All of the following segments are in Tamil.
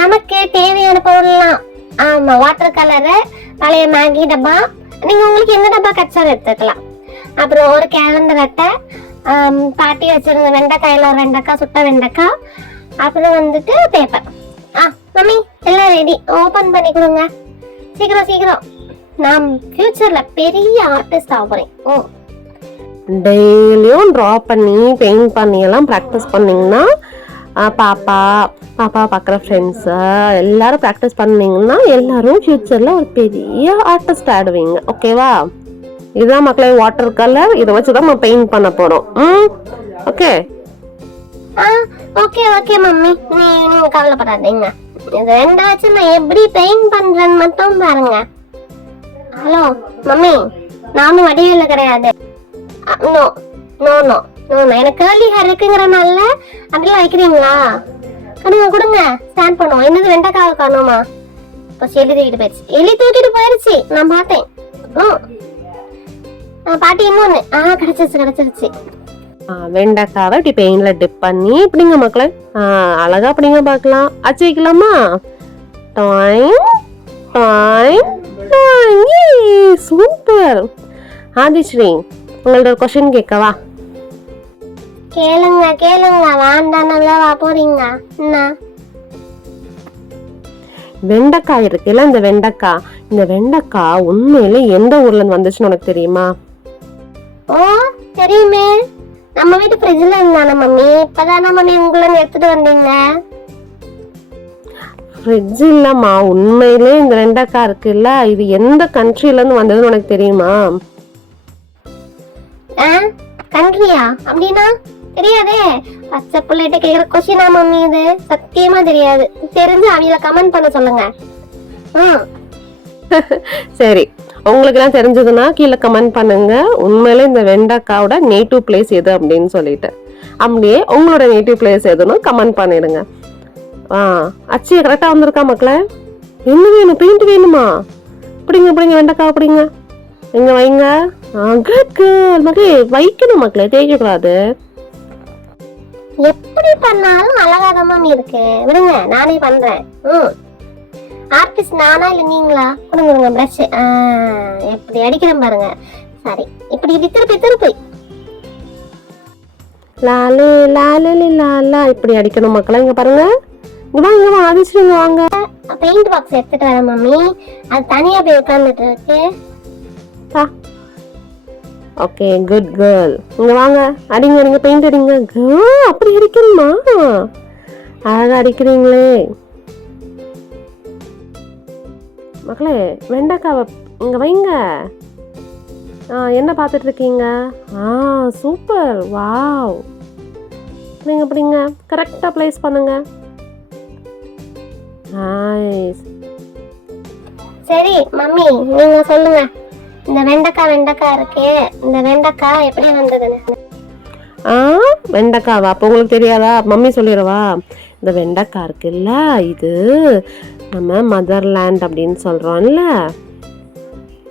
நமக்கு தேவையான பொருள்லாம் ஆமா, வாட்டர் கலரு, பழைய மேகி டப்பா, நீங்க உங்களுக்கு எந்த டப்பா கச்சாலும் எடுத்துக்கலாம். அப்புறம் ஒரு கேலண்டர் அட்டை, பாட்டி வச்சிருந்த வெண்டைக்காயில ஒரு வெண்டைக்காய், சுட்ட வெண்டைக்காய், அப்புறம் வந்துட்டு பேப்பர். மம்மி எல்லாம் ரெடி, ஓபன் பண்ணி கொடுங்க சீக்கிரம் சீக்கிரம். நான் ஃபியூச்சர்ல பெரிய ஆர்டிஸ்ட் ஆகிறேன். டெய்லியும் ட்ரா பண்ணி பெயிண்ட் பண்ணி எல்லாம் ப்ராக்டிஸ் பண்ணிங்கன்னா பாப்பா பார்க்குற ஃப்ரெண்ட்ஸு எல்லாரும் ப்ராக்டிஸ் பண்ணிங்கன்னா எல்லாரும் ஃப்யூச்சரில் ஒரு பெரிய ஆர்டிஸ்ட் ஆடுவீங்க. ஓகேவா? இதுதான் மக்களே வாட்டர் கலர். இதை வச்சு தான் நம்ம பெயிண்ட் பண்ண போகிறோம். ஓகே ஓகே ஓகே மம்மி, நீங்க கவலைப்படாதீங்க. இது ரெண்டாச்சு நான் எப்படி பெயிண்ட் பண்றேன்னு மட்டும் பாருங்க. ஹலோ மம்மி, நானும் வடிவேல கிடையாது. நோ நோ நோ நோ, எனக்கு கேர்லி ஹேர் இருக்குங்கிறனால அப்படிலாம் வைக்கிறீங்களா? கொடுங்க கொடுங்க, ஸ்டாண்ட் பண்ணுவோம். என்னது வெண்டைக்காவை காணுமா? இப்போ எலி தூக்கிட்டு போயிடுச்சு, எலி தூக்கிட்டு போயிடுச்சு, நான் பார்த்தேன். பாட்டி இன்னொன்னு, கிடைச்சிருச்சு. வெண்டைக்காவை இப்படி பெயிண்ட்ல டிப் பண்ணி இப்படிங்க மக்களே அழகா அப்படிங்க பார்க்கலாம். அச்சு வைக்கலாமா? சூப்பர். ஆதிஸ்ரீ, உங்களோட ஒரு கொஸ்டின் கேட்கவா? கேளுங்க கேளுங்க, வேண்டாம் போறீங்க. என்ன? வெண்டைக்காய் இருக்குல்ல, இந்த வெண்டைக்காய் உண்மையில எந்த ஊர்ல இருந்து வந்துச்சுன்னு உனக்கு தெரியுமா? தெரியுமே, நம்ம வீட்டு ஃப்ரிட்ஜ்ல இருந்தானே மம்மி. இப்பதானே மம்மி உங்களை எடுத்துட்டு வந்தீங்க. ஃப்ரிட்ஜ் இல்லம்மா, உண்மையிலே இந்த வெண்டைக்காய் இருக்குல்ல, இது எந்த கண்ட்ரில இருந்து வந்ததுன்னு உனக்கு தெரியுமா? கண்ட்ரியா? அப்படின்னா தெரியாதே. பச்சை பிள்ளைகிட்ட கேக்குற கொஸ்டினா மம்மி இது? சத்தியமா தெரியாது. தெரிஞ்சு அவியில கமெண்ட் பண்ண சொல்லுங்க. சரி, உங்களுக்கு எல்லாம் தெரிஞ்சதுன்னா கீழே கமெண்ட் பண்ணுங்க. உண்மையில இந்த வெண்டைக்காயோட நேட்டிவ் பிளேஸ் எது அப்படின்னு சொல்லிட்டு, அப்படியே உங்களோட நேட்டிவ் பிளேஸ் எதுன்னு கமெண்ட் பண்ணிடுங்க. அச்சு கரெக்டா வந்திருக்கா மக்களே? என்ன வேணும்? பெயிண்ட் வேணுமா? பிடிங்க வெண்டைக்காய் பிடிங்க, எங்க வைங்க. மக்களே வைக்கணும் மக்களே, தேய்க்க கூடாது. எப்படி பண்ணாலும் அழகாதமா இருக்கு, விடுங்க நானே பண்றேன். ஆர்டிஸ்ட் நானா இல்ல நீங்களா? கொடுங்க பிரஷ். எப்படி அடிக்கிறேன் பாருங்க. சரி, இப்படி திருப்பி லாலே லாலே லாலா இப்படி அடிக்கணும் மக்களே. இங்க பாருங்க, இங்க வா ஆதிஸ்ரீ, வாங்க. பெயிண்ட் பாக்ஸ் எடுத்துட்டு வரேன் மம்மி, அது தனியா போய் உட்கார்ந்துட்டு இருக்கு. Okay, good girl. இங்க வாங்க, அடிங்க பெயிண்ட் அடிங்க. அப்படி அடிக்கணுமா? அழகா அடிக்கிறீங்களே மக்களே. வெண்டைக்காவை இங்க வைங்க. என்ன பார்த்துட்டு இருக்கீங்க? Super, wow. அப்படிங்க கரெக்டா பிளேஸ் பண்ணுங்க. நைஸ். சரி மம்மி, நீங்க சொல்லுங்க, இந்த வெண்டைக்காய் இருக்கே, இந்த வெண்டைக்காய் எப்படி வந்ததுன்னு? வெண்டைக்காவா? அப்போ உங்களுக்கு தெரியாதா? மம்மி சொல்லிடுவா. இந்த வெண்டைக்காய் இருக்குல்ல, இது நம்ம மதர்லேண்ட் அப்படின்னு சொல்றோம்ல,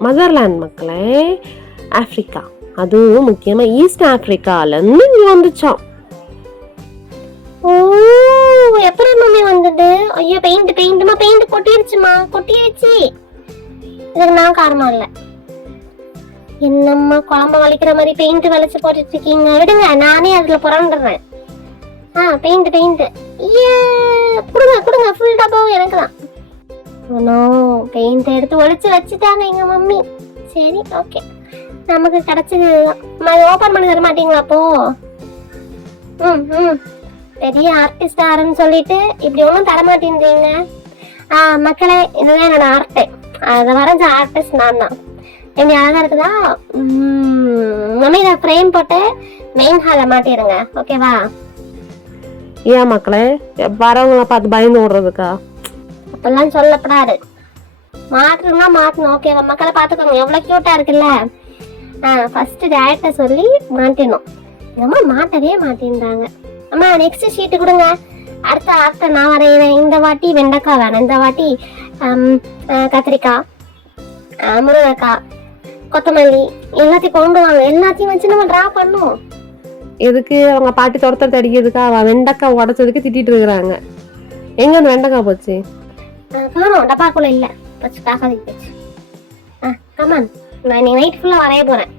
மதர்லேண்ட் மக்களே, ஆப்பிரிக்கா, அதுவும் முக்கியமா ஈஸ்ட் ஆப்பிரிக்கால இருந்து இங்க வந்துச்சோம். எப்படி மம்மி வந்தது? ஐயோ, பெயிண்ட் கொட்டிடுச்சு. இதுக்கு நான் காரணம் இல்ல. என்னம்மா குழம்பு வலிக்கிற மாதிரி பெயிண்ட் வலிச்சு போட்டுட்டு இருக்கீங்க? விடுங்க, நானே அதுல புரண்டுறேன். பெயிண்ட் கொடுங்க ஃபுல் டப்பாவும் எனக்கு தான். பெயிண்ட் எடுத்து ஒளிச்சு வச்சுட்டாங்க எங்க மம்மி. சரி, ஓகே, நமக்கு கிடைச்சது. ஓபன் பண்ணி தர மாட்டீங்களா அப்போ? பெரிய ஆர்டிஸ்ட் ஆரன்னு சொல்லிட்டு இப்படி ஒன்றும் தரமாட்டேன்றீங்க. மக்களே, இதுதான் என்னோட ஆர்ட். அதை வரைஞ்ச ஆர்டிஸ்ட் நான் தான். எப்படி அழகா இருக்குதா மம்மி? இதை ஃப்ரேம் போட்டு மெயின் ஹாலில் மாட்டிடுங்க, ஓகேவா? ஏன் மக்களே, வரவங்களை பார்த்து பயந்து ஓடுறதுக்கா? அப்பெல்லாம் சொல்லப்படாது. மாட்டணும்னா மாட்டணும், ஓகேவா? மக்களை பார்த்துக்கோங்க, எவ்வளவு கியூட்டா இருக்குல்ல. ஃபர்ஸ்ட் டேரக்டா சொல்லி மாட்டிடணும். அம்மா மாட்டவே மாட்டேன்றாங்க. அம்மா நெக்ஸ்ட் ஷீட் கொடுங்க. அடுத்த ஆஃப்டர் நான் வரைகிறேன். இந்த வாட்டி வெண்டைக்காய் வேணும், இந்த வாட்டி கத்திரிக்காய், முருங்கைக்காய், கொத்தமல்லி எல்லாத்தையும் கொண்டு வாங்க. எல்லாத்தையும் வச்சு நம்ம டிரா பண்ணுவோம். எதுக்கு அவங்க பாட்டி துரத்துறது அடிக்கிறதுக்கா? வெண்டைக்காய் உடச்சதுக்கு திட்டிட்டு இருக்கிறாங்க. எங்க அந்த வெண்டைக்காய் போச்சு? காணோம், டப்பாக்குள்ள இல்ல. போச்சு, பேக்காதீங்க போச்சு. கமான், நான் நீ நைட் ஃபுல்லா வரைய போறேன்.